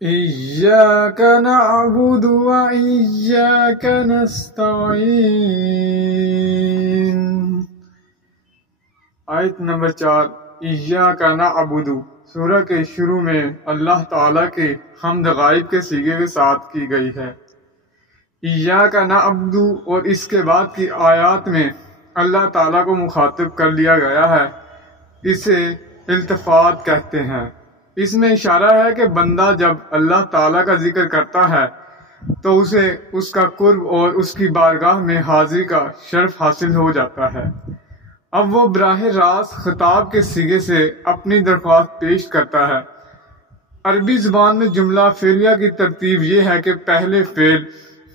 إياك نعبد وإياك نستعين۔ آیت نمبر 4 إياك نعبد سورہ کے شروع میں اللہ تعالیٰ کے حمد غائب کے صیغے کے ساتھ کی گئی ہے۔ إياك نعبد اور اس کے بعد کی آیات میں اللہ تعالیٰ کو مخاطب کر لیا گیا ہے، اسے التفات کہتے ہیں۔ اس میں اشارہ ہے کہ بندہ جب اللہ تعالیٰ کا ذکر کرتا ہے تو اسے اس کا قرب اور اس کی بارگاہ میں حاضری کا شرف حاصل ہو جاتا ہے۔ اب وہ براہ راست خطاب کے صیغے سے اپنی درخواست پیش کرتا ہے۔ عربی زبان میں جملہ فعلیہ کی ترتیب یہ ہے کہ پہلے فعل،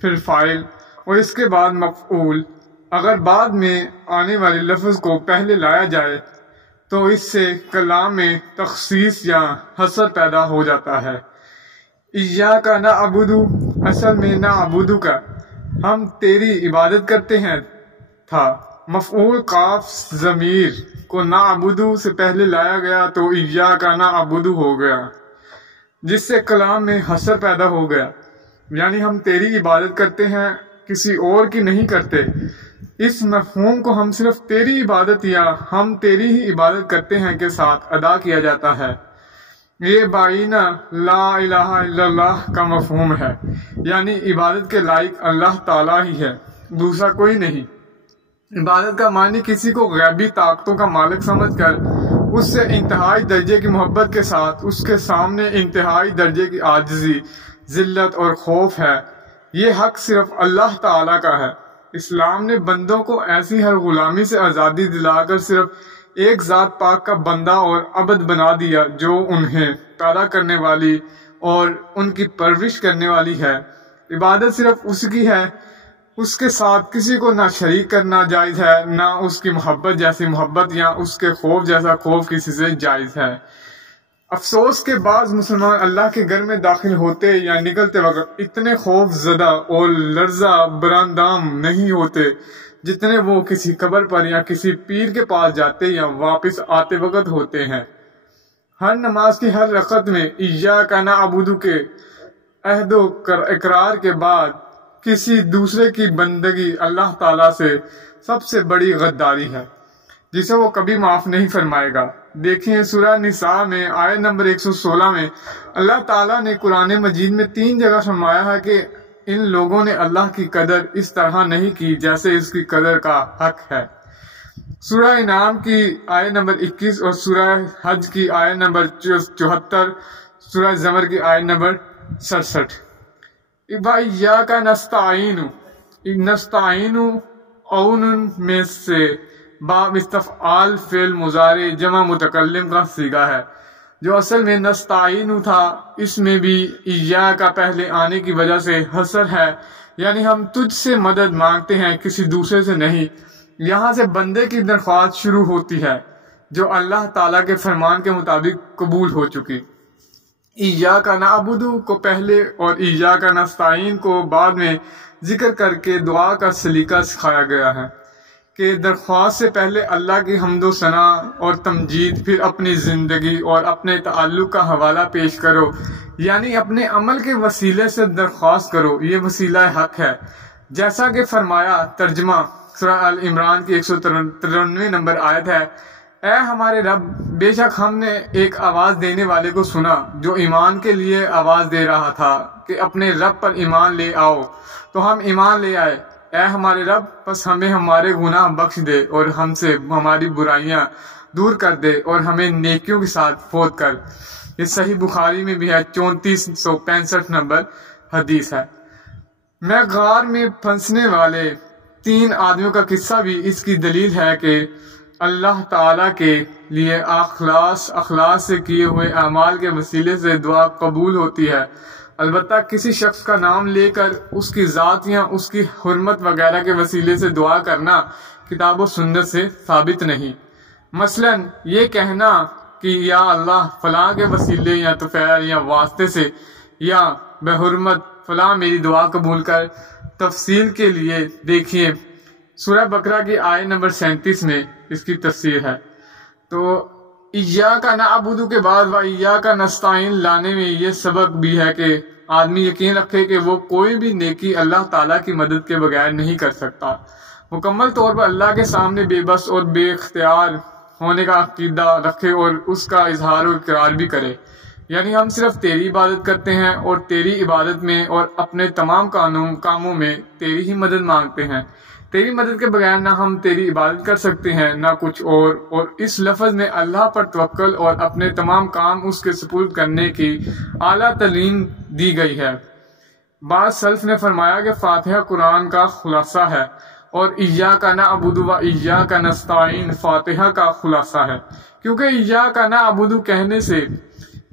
پھر فاعل اور اس کے بعد مفعول۔ اگر بعد میں آنے والے لفظ کو پہلے لایا جائے تو اس سے کلام میں تخصیص یا حصر پیدا ہو جاتا ہے۔ إِيَّاكَ نَعْبُدُ اصل میں نعبدک ہم تیری عبادت کرتے ہیں تھا۔ مفعول قاف ضمیر کو نعبد سے پہلے لایا گیا تو إِيَّاكَ نَعْبُدُ ہو گیا، جس سے کلام میں حصر پیدا ہو گیا، یعنی ہم تیری عبادت کرتے ہیں، کسی اور کی نہیں کرتے۔ اس مفہوم کو ہم صرف تیری عبادت یا ہم تیری ہی عبادت کرتے ہیں کے ساتھ ادا کیا جاتا ہے۔ یہ بائینہ لا الہ الا اللہ کا مفہوم ہے، یعنی عبادت کے لائق اللہ تعالیٰ ہی ہے، دوسرا کوئی نہیں۔ عبادت کا معنی کسی کو غیبی طاقتوں کا مالک سمجھ کر اس سے انتہائی درجے کی محبت کے ساتھ اس کے سامنے انتہائی درجے کی عاجزی، ذلت اور خوف ہے۔ یہ حق صرف اللہ تعالیٰ کا ہے۔ اسلام نے بندوں کو ایسی ہر غلامی سے آزادی دلا کر صرف ایک ذات پاک کا بندہ اور عبد بنا دیا جو انہیں پیدا کرنے والی اور ان کی پرورش کرنے والی ہے۔ عبادت صرف اس کی ہے، اس کے ساتھ کسی کو نہ شریک کرنا جائز ہے، نہ اس کی محبت جیسی محبت یا اس کے خوف جیسا خوف کسی سے جائز ہے۔ افسوس کے بعض مسلمان اللہ کے گھر میں داخل ہوتے یا نکلتے وقت اتنے خوف زدہ اور لرزہ براندام نہیں ہوتے جتنے وہ کسی قبر پر یا کسی پیر کے پاس جاتے یا واپس آتے وقت ہوتے ہیں۔ ہر نماز کی ہر رکعت میں إِيَّاكَ نَعْبُدُ کے عہد و اقرار کے بعد کسی دوسرے کی بندگی اللہ تعالیٰ سے سب سے بڑی غداری ہے، جسے وہ کبھی معاف نہیں فرمائے گا۔ دیکھیں سورہ نساء میں آیت نمبر 116 میں اللہ تعالیٰ نے قرآن مجید میں 3 جگہ فرمایا ہے کہ ان لوگوں نے اللہ کی قدر اس طرح نہیں کی جیسے اس کی قدر کا حق ہے۔ سورہ انعام کی آیت نمبر 21 اور سورہ حج کی آیت نمبر 74، سورہ زمر کی آیت نمبر 67۔ وَإِيَّاكَ نَسْتَعِينُ نستعین اون میں سے باب استفعال فعل مضارع جمع متکلم کا صیغہ ہے، جو اصل میں نستعین تھا۔ اس میں بھی إِيَّاكَ پہلے آنے کی وجہ سے حصر ہے، یعنی ہم تجھ سے مدد مانگتے ہیں، کسی دوسرے سے نہیں۔ یہاں سے بندے کی درخواست شروع ہوتی ہے جو اللہ تعالیٰ کے فرمان کے مطابق قبول ہو چکی۔ إِيَّاكَ نَعْبُدُ کو پہلے اور إِيَّاكَ نَسْتَعِين کو بعد میں ذکر کر کے دعا کا سلیقہ سکھایا گیا ہے کہ درخواست سے پہلے اللہ کی حمد و ثنا اور تمجید، پھر اپنی زندگی اور اپنے تعلق کا حوالہ پیش کرو، یعنی اپنے عمل کے وسیلے سے درخواست کرو، یہ وسیلہ حق ہے۔ جیسا کہ فرمایا، ترجمہ سورہ آل عمران کی 193 نمبر آیت ہے، اے ہمارے رب، بے شک ہم نے ایک آواز دینے والے کو سنا جو ایمان کے لیے آواز دے رہا تھا کہ اپنے رب پر ایمان لے آؤ، تو ہم ایمان لے آئے۔ اے ہمارے رب، پس ہمیں ہمارے گناہ بخش دے اور ہم سے ہماری برائیاں دور کر دے اور ہمیں نیکیوں کے ساتھ فوت کر۔ یہ صحیح بخاری میں بھی ہے، 3465 نمبر حدیث ہے۔ میں غار میں پھنسنے والے 3 آدمیوں کا قصہ بھی اس کی دلیل ہے کہ اللہ تعالیٰ کے لیے اخلاص سے کیے ہوئے اعمال کے وسیلے سے دعا قبول ہوتی ہے، البتہ کسی شخص کا نام لے کر اس کی ذات یا اس کی حرمت وغیرہ کے وسیلے سے دعا کرنا کتاب و سنت سے ثابت نہیں۔ مثلا یہ کہنا کہ یا اللہ فلاں کے وسیلے یا طفیل یا واسطے سے یا بحرمت فلاں میری دعا قبول کر۔ تفصیل کے لیے دیکھیے سورہ بقرہ کی آیت نمبر 37 میں اس کی تفسیر ہے۔ تو ایاک نعبد کے بعد و ایاک نستعین لانے میں یہ سبق بھی ہے کہ آدمی یقین رکھے کہ وہ کوئی بھی نیکی اللہ تعالیٰ کی مدد کے بغیر نہیں کر سکتا، مکمل طور پر اللہ کے سامنے بے بس اور بے اختیار ہونے کا عقیدہ رکھے اور اس کا اظہار و اقرار بھی کرے، یعنی ہم صرف تیری عبادت کرتے ہیں اور تیری عبادت میں اور اپنے تمام کاموں میں تیری ہی مدد مانگتے ہیں، تیری مدد کے بغیر نہ ہم تیری عبادت کر سکتے ہیں نہ کچھ اور اس لفظ میں اللہ پر توکل اور اپنے تمام کام اس کے سپرد کرنے کی اعلیٰ تعلیم دی گئی ہے۔ بعض سلف نے فرمایا کہ فاتحہ قرآن کا خلاصہ ہے اور ایاک نعبد و ایاک نستعین فاتحہ کا خلاصہ ہے، کیونکہ ایاک نعبد کہنے سے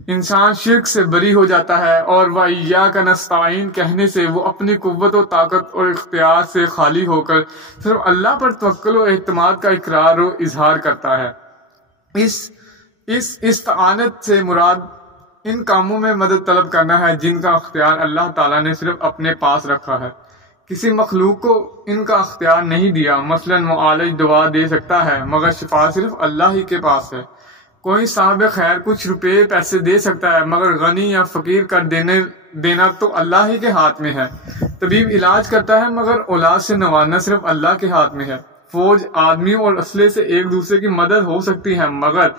انسان شرک سے بری ہو جاتا ہے اور وہ ایاک نستعین کہنے سے وہ اپنی قوت و طاقت اور اختیار سے خالی ہو کر صرف اللہ پر توکل و اعتماد کا اقرار و اظہار کرتا ہے۔ اس استعانت سے مراد ان کاموں میں مدد طلب کرنا ہے جن کا اختیار اللہ تعالیٰ نے صرف اپنے پاس رکھا ہے، کسی مخلوق کو ان کا اختیار نہیں دیا۔ مثلا معالج دوا دے سکتا ہے مگر شفا صرف اللہ ہی کے پاس ہے، کوئی صاحب خیر کچھ روپے پیسے دے سکتا ہے مگر غنی یا فقیر کر دینا تو اللہ ہی کے ہاتھ میں ہے، طبیب علاج کرتا ہے مگر اولاد سے نوازنا صرف اللہ کے ہاتھ میں ہے، فوج آدمیوں اور اسلحے سے ایک دوسرے کی مدد ہو سکتی ہے مگر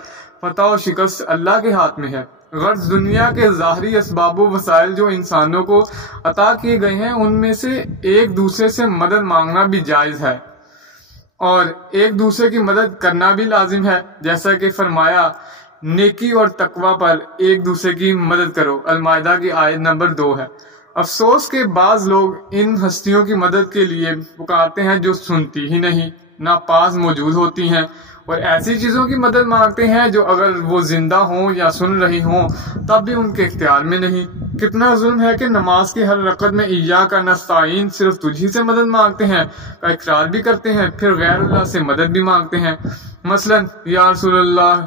فتح و شکست اللہ کے ہاتھ میں ہے۔ غرض دنیا کے ظاہری اسباب و وسائل جو انسانوں کو عطا کیے گئے ہیں ان میں سے ایک دوسرے سے مدد مانگنا بھی جائز ہے اور ایک دوسرے کی مدد کرنا بھی لازم ہے، جیسا کہ فرمایا نیکی اور تقوی پر ایک دوسرے کی مدد کرو، المائدہ کی آیت نمبر 2 ہے۔ افسوس کہ بعض لوگ ان ہستیوں کی مدد کے لیے پکارتے ہیں جو سنتی ہی نہیں، نہ پاس موجود ہوتی ہیں، اور ایسی چیزوں کی مدد مانگتے ہیں جو اگر وہ زندہ ہوں یا سن رہی ہوں تب بھی ان کے اختیار میں نہیں۔ کتنا ظلم ہے کہ نماز کی ہر رکعت میں ایاک نستعین صرف تجھی سے مدد مانگتے ہیں کا اقرار بھی کرتے ہیں، پھر غیر اللہ سے مدد بھی مانگتے ہیں، مثلا یا رسول اللہ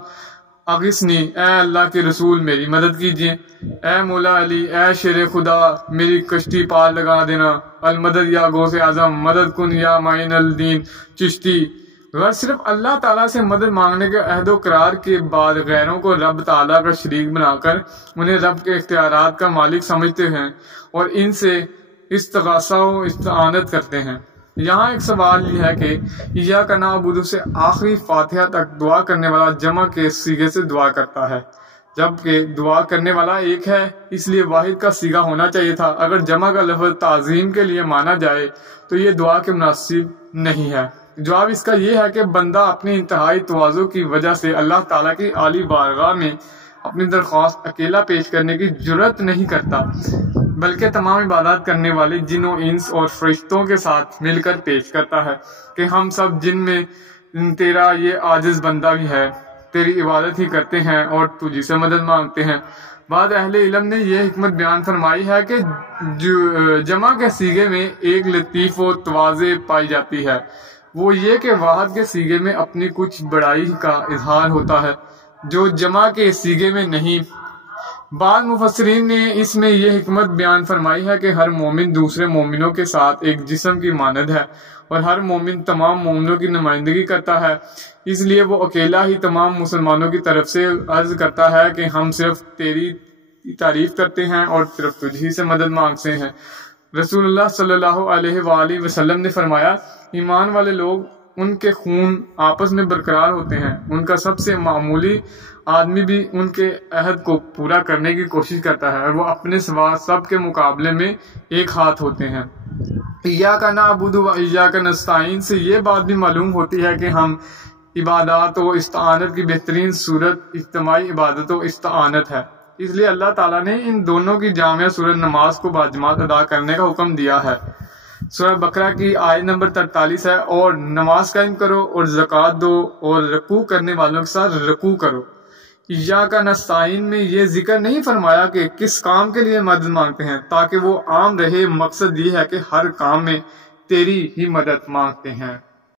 اغثنی، اے اللہ کے رسول میری مدد کیجیے، اے مولا علی، اے شیر خدا میری کشتی پار لگا دینا، المدد یا غوث اعظم، مدد کن یا معین الدین چشتی۔ غرض صرف اللہ تعالیٰ سے مدد مانگنے کے عہد و قرار کے بعد غیروں کو رب تعالیٰ کا شریک بنا کر انہیں رب کے اختیارات کا مالک سمجھتے ہیں اور ان سے استغاثہ و استعانت کرتے ہیں۔ یہاں ایک سوال یہ ہے کہ ایاک نعبد سے آخری فاتحہ تک دعا کرنے والا جمع کے صیغے سے دعا کرتا ہے، جبکہ دعا کرنے والا ایک ہے، اس لیے واحد کا صیغہ ہونا چاہیے تھا۔ اگر جمع کا لفظ تعظیم کے لیے مانا جائے تو یہ دعا کے مناسب نہیں ہے۔ جواب اس کا یہ ہے کہ بندہ اپنی انتہائی تواضع کی وجہ سے اللہ تعالیٰ کی عالی بارگاہ میں اپنی درخواست اکیلا پیش کرنے کی جرات نہیں کرتا، بلکہ تمام عبادات کرنے والے جن و انس اور فرشتوں کے ساتھ مل کر پیش کرتا ہے کہ ہم سب جن میں تیرا یہ عاجز بندہ بھی ہے، تیری عبادت ہی کرتے ہیں اور تجھی سے مدد مانگتے ہیں۔ بعض اہل علم نے یہ حکمت بیان فرمائی ہے کہ جمع کے صیغے میں ایک لطیف و تواضع پائی جاتی ہے، وہ یہ کہ واحد کے صیغے میں اپنی کچھ بڑائی کا اظہار ہوتا ہے جو جمع کے صیغے میں نہیں۔ بعض مفسرین نے اس میں یہ حکمت بیان فرمائی ہے کہ ہر مومن دوسرے مومنوں کے ساتھ ایک جسم کی مانند ہے اور ہر مومن تمام مومنوں کی نمائندگی کرتا ہے، اس لیے وہ اکیلا ہی تمام مسلمانوں کی طرف سے عرض کرتا ہے کہ ہم صرف تیری تعریف کرتے ہیں اور صرف تجھی سے مدد مانگتے ہیں۔ رسول اللہ صلی اللہ علیہ وآلہ وسلم نے فرمایا، ایمان والے لوگ ان کے خون آپس میں برقرار ہوتے ہیں، ان کا سب سے معمولی آدمی بھی ان کے عہد کو پورا کرنے کی کوشش کرتا ہے اور وہ اپنے سوا سب کے مقابلے میں ایک ہاتھ ہوتے ہیں۔ ایاک نعبد و ایاک نستعین سے یہ بات بھی معلوم ہوتی ہے کہ ہم عبادات و استعانت کی بہترین صورت اجتماعی عبادت و استعانت ہے، اس لیے اللہ تعالیٰ نے ان دونوں کی جامع صورت نماز کو باجماعت ادا کرنے کا حکم دیا ہے۔ سورہ بقرہ کی آیت نمبر 43 ہے، اور نماز قائم کرو اور زکوٰۃ دو اور رکوع کرنے والوں کے ساتھ رکوع کرو۔ ایاک نستعین میں یہ ذکر نہیں فرمایا کہ کس کام کے لیے مدد مانگتے ہیں تاکہ وہ عام رہے، مقصد یہ ہے کہ ہر کام میں تیری ہی مدد مانگتے ہیں۔